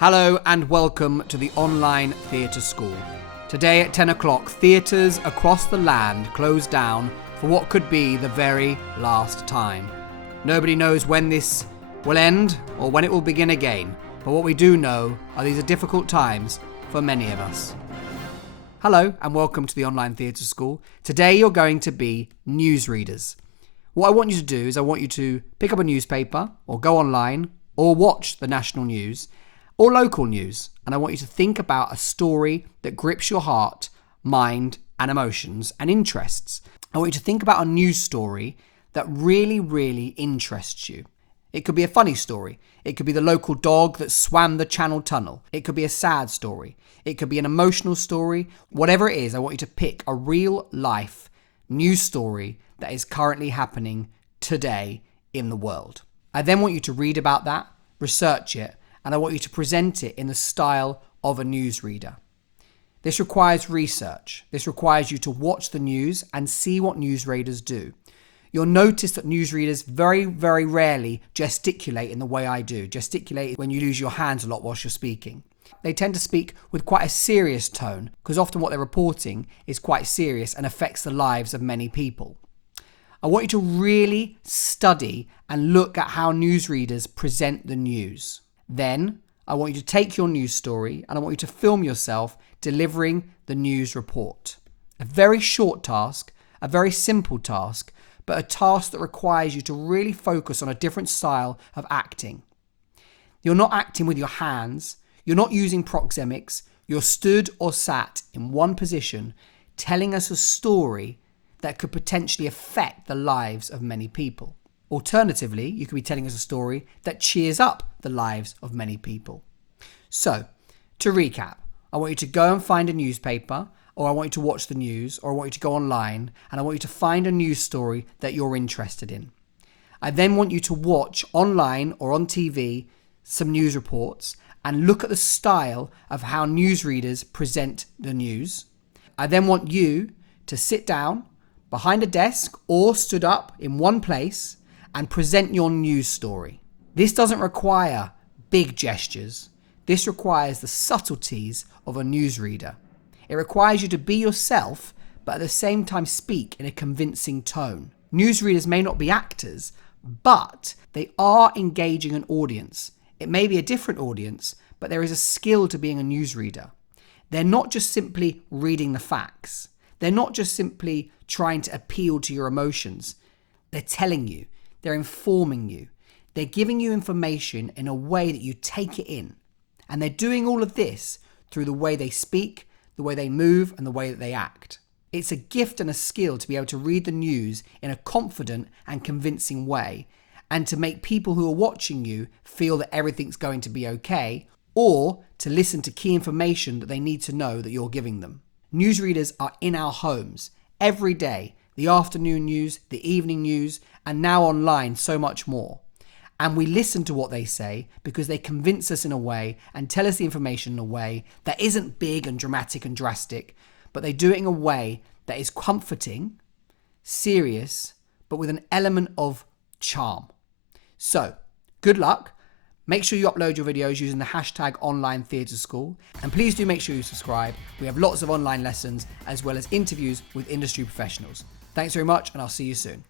Hello and welcome to the online theatre school. Today at 10 o'clock, theatres across the land close down for what could be the very last time. Nobody knows when this will end or when it will begin again, but what we do know are these are difficult times for many of us. Hello and welcome to the online theatre school. Today you're going to be newsreaders. What I want you to do is I want you to pick up a newspaper or go online or watch the national news or local news, and I want you to think about a story that grips your heart, mind, and emotions and interests. I want you to think about a news story that really interests you. It could be a funny story. It could be the local dog that swam the Channel Tunnel. It could be a sad story. It could be an emotional story. Whatever it is, I want you to pick a real life news story that is currently happening today in the world. I then want you to read about that, research it, and I want you to present it in the style of a newsreader. This requires research. This requires you to watch the news and see what newsreaders do. You'll notice that newsreaders very rarely gesticulate in the way I do. Gesticulate when you use your hands a lot whilst you're speaking. They tend to speak with quite a serious tone because often what they're reporting is quite serious and affects the lives of many people. I want you to really study and look at how newsreaders present the news. Then, I want you to take your news story and I want you to film yourself delivering the news report. A very short task, a very simple task, but a task that requires you to really focus on a different style of acting. You're not acting with your hands, you're not using proxemics, you're stood or sat in one position telling us a story that could potentially affect the lives of many people. Alternatively, you could be telling us a story that cheers up the lives of many people. So, to recap, I want you to go and find a newspaper, or I want you to watch the news, or I want you to go online, and I want you to find a news story that you're interested in. I then want you to watch online or on TV some news reports and look at the style of how newsreaders present the news. I then want you to sit down behind a desk or stood up in one place and present your news story. This doesn't require big gestures. This requires the subtleties of a newsreader. It requires you to be yourself, but at the same time speak in a convincing tone. Newsreaders may not be actors, but they are engaging an audience. It may be a different audience, but there is a skill to being a newsreader. They're not just simply reading the facts. They're not just simply trying to appeal to your emotions. They're telling you. They're informing you. They're giving you information in a way that you take it in. And they're doing all of this through the way they speak, the way they move, and the way that they act. It's a gift and a skill to be able to read the news in a confident and convincing way, and to make people who are watching you feel that everything's going to be okay, or to listen to key information that they need to know that you're giving them. Newsreaders are in our homes every day. The afternoon news, the evening news, and now online so much more. And we listen to what they say because they convince us in a way and tell us the information in a way that isn't big and dramatic and drastic, but they do it in a way that is comforting, serious, but with an element of charm. So, good luck. Make sure you upload your videos using the hashtag online theatre school, and please do make sure you subscribe. We have lots of online lessons as well as interviews with industry professionals. Thanks very much, and I'll see you soon.